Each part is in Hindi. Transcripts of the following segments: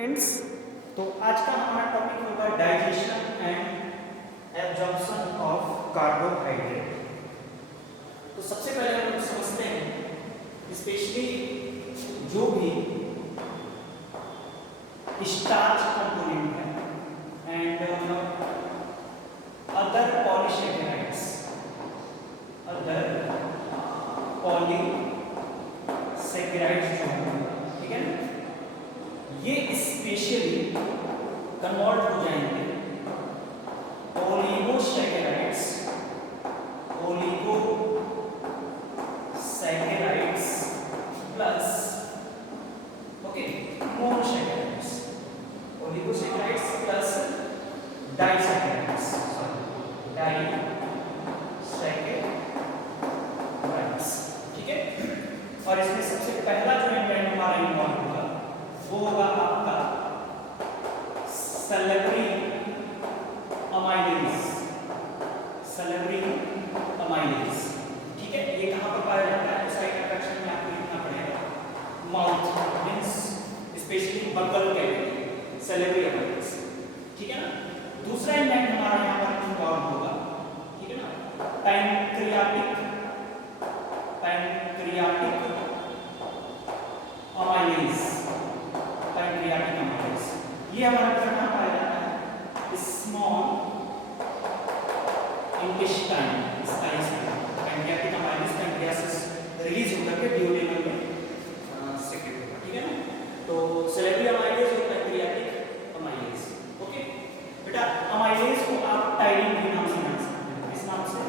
फ्रेंड्स, तो आज का हमारा टॉपिक होगा digestion and absorption of carbohydrate. तो सबसे पहले हम लोग समझते हैं स्पेशली जो भी स्टार्च कंपोनेंट है एंड अदर पॉलीसेकेराइड्स जो हैं, ठीक है ना, ये स्पेशली कन्वर्ट हो जाएंगे oligosaccharides plus monosaccharides, oligosaccharides plus disaccharides, ठीक है। और इसमें सबसे पहला जो एंजाइम हमारा इन्वॉल्व होगा वो होगा आपका सैलिवरी अमाइलेज, ठीक है। ये कहाँ पर पाया जाता है? साइड इफेक्शन में आपको लिखना पड़ेगा mouth means specially buccal cavity, salivary amylase, ठीक है ना। दूसरा एंजाइम हमारा यहाँ पर इन्वॉल्व होगा, ठीक है ना, पैनक्रियाटिक अमाइलेज। ये हमारा कहाँ पाया जाता है? Small intestine, pancreatic amylase pancreas से रिलीज होकर के ड्यूडेनम में सेक्रेट होगा, ठीक है ना। तो सैलिवरी अमाइलेज और पैनक्रियाटिक अमाइलेज, ओके बेटा। अमाइलेज को आप टाइरिन के नाम से जान सकते हैं, इस नाम से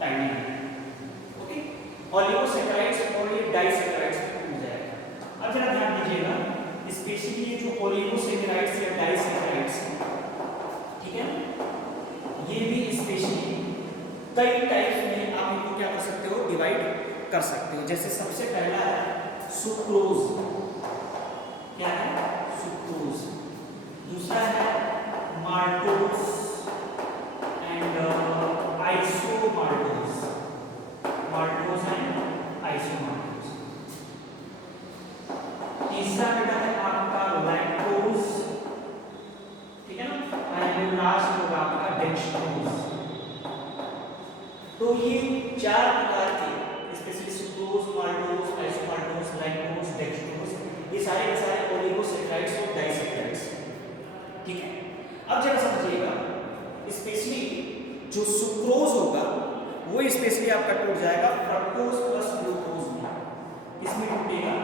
टाइरिन, ओके। ओलिगोसैकेराइड्स और ये डाइसैकेराइड्स हो जाएगा। अब जरा ध्यान दीजिएगा, स्पेशली ये जो ओलिगोसैकेराइड्स या डाइसैकेराइड्स हैं, ठीक है, ये भी स्पेशली कई टाइप्स में आप इनको क्या कर सकते हो? डिवाइड कर सकते हो। जैसे सबसे पहला है सुक्रोज, क्या है? सुक्रोज। दूसरा है माल्टोज एंड आइसोमाल्टोज, तीसरा बेटा है आपका लैक्टोज, ठीक है ना, एंड लास्ट होगा आपका डेक्सट्रोज। तो ये चार प्रकार के specially sucrose, maltose, isomaltose, lactose, dextrose, ये सारे के सारे ओलिगोसैकेराइड्स और डाइसैकेराइड्स, ठीक है। अब जरा समझिएगा, स्पेशली जो सुक्रोज होगा वो स्पेशली आपका टूट जाएगा फ्रक्टोज प्लस ग्लूकोज में। इसमें टूटेगा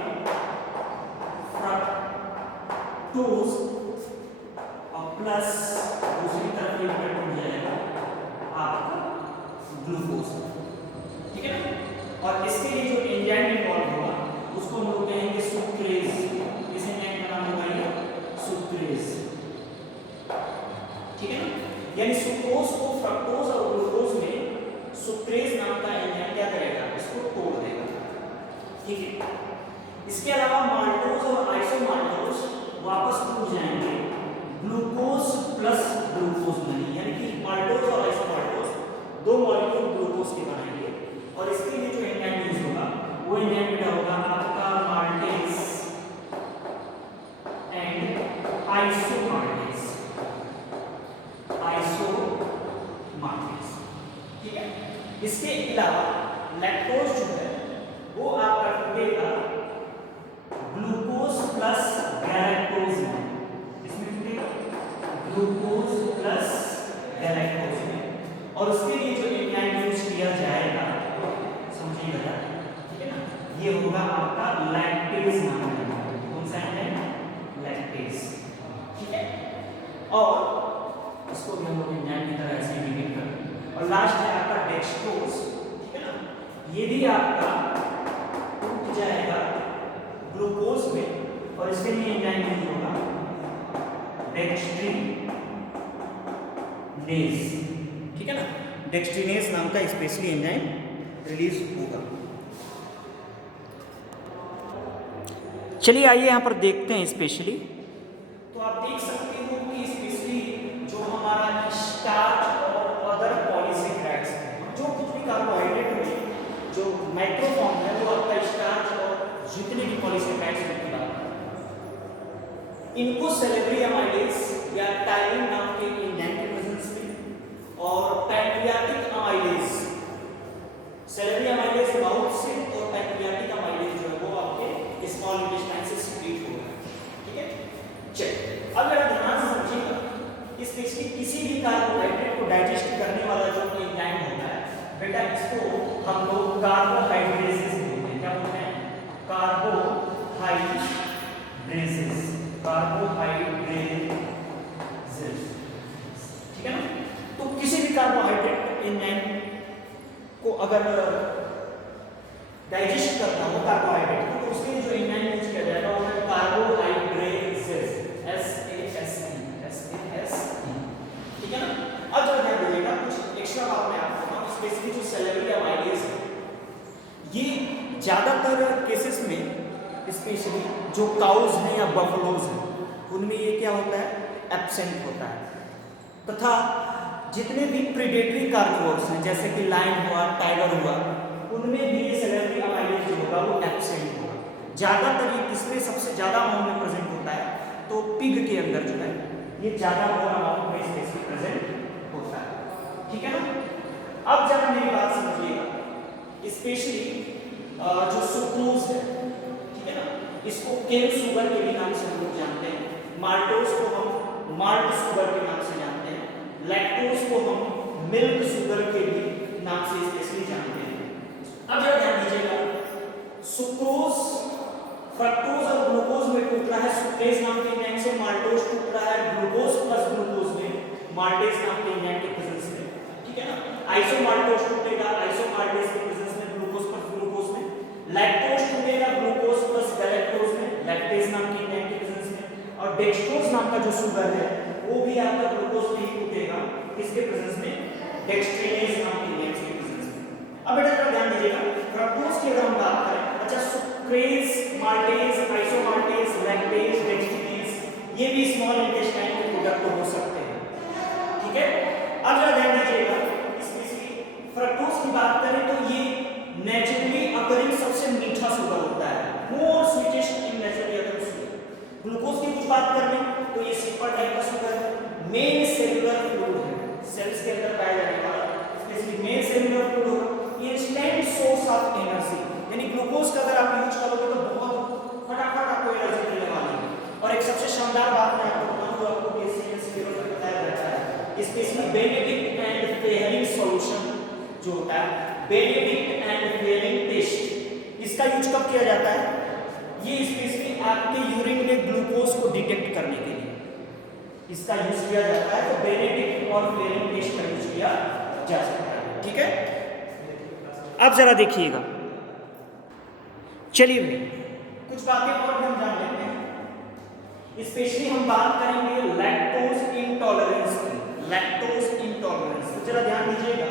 फ्रक्टोज और प्लस दूसरी तरफ ये टूट जाएगा आपका ग्लूकोज, ठीक है ना। और इसके लिए जो एंजाइम इन्वॉल्व होगा उसको हम लोग कहेंगे सुक्रेज। इस एंजाइम का नाम होगा ये सुक्रेज, ठीक है ना। यानी सुक्रोज को फ्रक्टोज और ग्लूकोज में सुक्रेज नाम का एंजाइम क्या करेगा? इसको तोड़ देगा, ठीक है। इसके अलावा माल्टोज और आइसोमाल्टोज वापस टूट जाएंगे ग्लूकोज प्लस ग्लूकोज में, यानी कि माल्टोज और आइसोमाल्टोज दो मॉलिक्यूल ग्लूकोज के बनाएंगे। और इसके लिए जो एंजाइम यूज होगा वो एंजाइम बेटा होगा आपका माल्टेज एंड आइसोमाल्टेज, ठीक है। इसके अलावा लैक्टोज जो है वो आपका टूटेगा ग्लूकोज प्लस गैलेक्टोज में। इसमें टूटेगा ग्लूकोज प्लस गैलेक्टोज में। और उसके लिए जो एंजाइम यूज किया जाएगा समझिएगा, ठीक है ना, ये होगा आपका लैक्टेज नाम का। कौन सा एंजाइम? लैक्टेज, ठीक है। और इसको भी हम लोग एंजाइम की तरह ऐसे डिवाइड करते हैं। और लास्ट है आपका डेक्सट्रोज, ठीक है ना, ये भी आपका टूट जाएगा ग्लूकोज में। और इसके लिए एंजाइम यूज होगा डेक्स्ट्रीनेज, ठीक है ना। डेक्स्ट्रीनेज नाम का स्पेशली एंजाइम रिलीज होगा। चलिए आइए यहाँ पर देखते हैं स्पेशली। तो आप देख सकते हो कि स्पेशली जो हमारा स्टार्च और अदर पॉलीसेकेराइड्स हैं, जो कुछ भी कार्बोहाइड्रेट में जो माइक्रो फॉर्म है वो आपका स्टार्च और जितने भी पॉलीसेकेराइड्स की बात इनको सेलेब्री अमाइलेज या टाइलिन नाम के एंजाइम के प्रेजेंस में और पैंक्रियाटिक अमाइलेज, सेलेब्री अमाइलेज माउथ से और पैंक्रियाटिक अमाइलेज जो है वो आपके स्मॉल इंटेस्टाइन से सीक्रेट होगा। ठीक है, चलिए अब जरा ध्यान से समझिएगा, स्पेशली किसी भी कार्बोहाइड्रेट को डाइजेस्ट करने वाला जो एंजाइम होता है बेटा, इसको हम लोग कार्बोहाइड्रेसेस बोलते हैं। क्या बोलते हैं? कार्बोहाइड्रेसेस, कार्बोहाइड्रेसेस। ठीक है ना? तो किसी भी कार्बोहाइड्रेट एंजाइम को अगर डाइजेस्ट करना हो कार्बोहाइड्रेट को, तो उसके लिए जो एंजाइम यूज किया जाएगा वो है कार्बोहाइड्रेसेस, SASE। ठीक है ना? अब जरा ध्यान दीजिएगा, कुछ एक्स्ट्रा बात मैं आपको बताऊं। स्पेशली जो सेलेब्री अमाइलेज है, ये ज्यादातर केसेस में स्पेशली जो काउज हैं या बफलोज हैं उनमें ये क्या होता है? एब्सेंट होता है। तथा जितने भी प्रीडेटरी कार्निवोर्स हैं जैसे कि लायन हुआ, टाइगर हुआ, उनमें भी ये सेलेब्री अमाइलेज जो होगा वो एब्सेंट होगा। ज्यादातर ये किसमें सबसे ज्यादा अमाउंट में प्रेजेंट होता है? तो पिग के अंदर जो है ये ज्यादा अमाउंट में स्पेशली प्रेजेंट होता है। ठीक है ना? अब जरा मेरी बात समझिएगा, स्पेशली जो सुक्रोज है, ठीक है ना, इसको केन शुगर के भी नाम से हम लोग जानते हैं, माल्टोज को हम माल्ट शुगर के नाम से जानते हैं, लैक्टोज को हम मिल्क शुगर के भी नाम से स्पेशली जानते हैं। अब जरा ध्यान दीजिएगा, सुक्रोज फ्रक्टोज और ग्लूकोज में टूट रहा है सुक्रेज नाम के एंजाइम से, माल्टोज टूट रहा है ग्लूकोज प्लस ग्लूकोज में माल्टेज नाम के एंजाइम के प्रेजेंस में। ठीक है ना? आइसोमाल्टोज टूटेगा आइसोमाल्टेज के प्रेजेंस में ग्लूकोज प्लस ग्लूकोज में, लैक्टोज टूटेगा ग्लूकोज प्लस गैलेक्टोज में लैक्टेज नाम के एंजाइम के प्रेजेंस में, और डेक्सट्रोज नाम का जो शुगर है वो भी आपका ग्लूकोज में ही टूटेगा किसके प्रेजेंस में? डेक्सट्रिनेज नाम के एंजाइम के प्रेजेंस में। अब बेटा जरा ध्यान दीजिएगा, फ्रक्टोज की अगर हम बात करें, अच्छा सुक्रेज, माल्टेज, आइसोमाल्टेज, लैक्टेज, डेक्सट्रिनेज ये भी स्मॉल इंटेस्टाइन के प्रोडक्ट हो सकते हैं। ठीक है? अब जरा ध्यान दीजिएगा, स्पेशली फ्रक्टोज की बात करें तो ये नेचुरली अकरिंग सबसे मीठा शुगर होता है, मोर स्वीटेस्ट इन नेचुरली अकरिंग शुगर। ग्लूकोज की कुछ बात कर लें तो ये सिंपल टाइप का शुगर है, मेन सेलुलर फ्लूइड है, सेल्स के अंदर पाया जाने वाला, स्पेशली मेन सेलुलर फ्लूइड होगा, इंस्टेंट सोर्स ऑफ एनर्जी, यानी ग्लूकोज का अगर आप यूज करोगे तो बहुत फटाफट आपको एनर्जी मिलने वाली है। और एक सबसे शानदार बात मैं आपको बताऊं, जो आपको बेसिक लेवल पे बताया जाता है, specially Benedict and Fehling solution जो होता है, बेनेडिक्ट एंड फेयरिंग टेस्ट, इसका यूज कब किया जाता है? ये स्पेशली आपके यूरिन में ग्लूकोज को डिटेक्ट करने के लिए इसका यूज किया जाता है। तो बेनेडिक्ट और फेयरिंग टेस्ट का यूज किया जा सकता है। ठीक है? अब जरा देखिएगा, चलिए कुछ बातें और हम जान लेते हैं। स्पेशली हम बात करेंगे लैक्टोज इंटॉलरेंस की, लैक्टोज इंटॉलरेंस। तो जरा ध्यान दीजिएगा,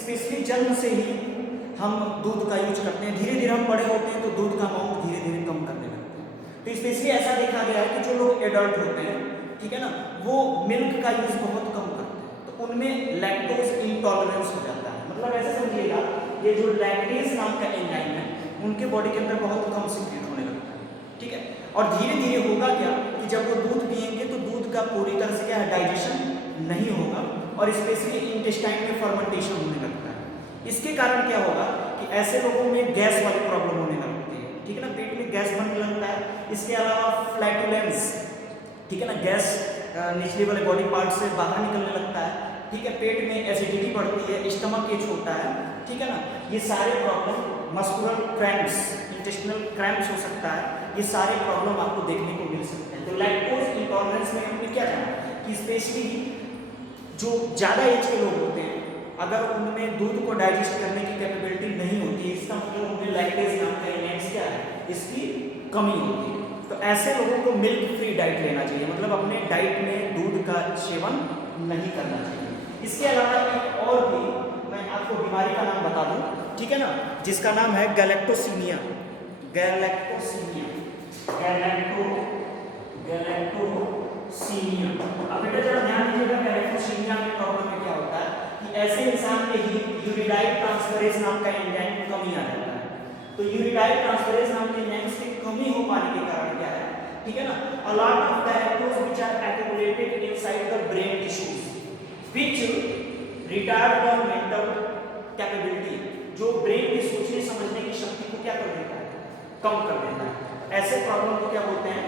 स्पेशली जन्म से ही हम दूध का यूज करते हैं, धीरे धीरे हम बड़े होते हैं तो दूध का अमाउंट धीरे धीरे कम करने लगते हैं। तो स्पेशली ऐसा देखा गया है कि जो लोग एडल्ट होते हैं, ठीक है ना, वो मिल्क का यूज बहुत कम करते हैं, तो उनमें लैक्टोज इंटॉलरेंस हो जाता है। मतलब ऐसे समझिएगा, ये जो लैक्टेज नाम का एंजाइम है उनके बॉडी के अंदर बहुत कम सीक्रेट होने लगता है। ठीक है? और धीरे धीरे होगा क्या कि जब वो दूध पिएंगे तो दूध का पूरी तरह से क्या है, डाइजेशन नहीं होगा और स्पेशली इंटेस्टाइन में फर्मेंटेशन होने लगता है। इसके कारण क्या होगा कि ऐसे लोगों में गैस वाली प्रॉब्लम होने लगती है। ठीक है ना? पेट में गैस बनने लगता है। इसके अलावा फ्लैटुलेंस, ठीक है ना, गैस निचले वाले बॉडी पार्ट से बाहर निकलने लगता है। ठीक है? पेट में एसिडिटी बढ़ती है, स्टमक एच होता है। ठीक है ना? ये सारे problem, muscular cramps, intestinal cramps हो सकता है, ये सारे प्रॉब्लम आपको देखने को मिल सकते हैं। तो लैक्टोज इंटॉलरेंस में हमने क्या जाना कि स्पेशली जो ज़्यादा एज के लोग होते हैं, अगर उनमें दूध को डाइजेस्ट करने की कैपेबिलिटी नहीं होती, इसका मतलब उनमें लैक्टेज नाम का एंजाइम क्या है, इसकी कमी होती है। तो ऐसे लोगों को मिल्क फ्री डाइट लेना चाहिए, मतलब अपने डाइट में दूध का सेवन नहीं करना चाहिए। इसके अलावा एक और भी मैं आपको बीमारी का नाम बता दूं, ठीक है ना, जिसका नाम है गैलेक्टोसीमिया। Galactosaemia, galactosaemia. अब बेटा जरा ध्यान दीजिएगा, गैलेक्टोसीमिया में प्रॉब्लम में क्या होता है कि ऐसे इंसान में ही यूरिडाइल ट्रांसफरेज नाम का एंजाइम कमी आ जाता है। तो यूरिडाइल ट्रांसफरेज नाम के एंजाइम की कमी हो पाने के कारण क्या है, ठीक है ना, a lot of concentrated inside the brain tissues which retard the mental capability, जो ब्रेन की सोचने समझने की शक्ति को क्या कर देता है, कम कर देता है। ऐसे प्रॉब्लम को क्या बोलते हैं,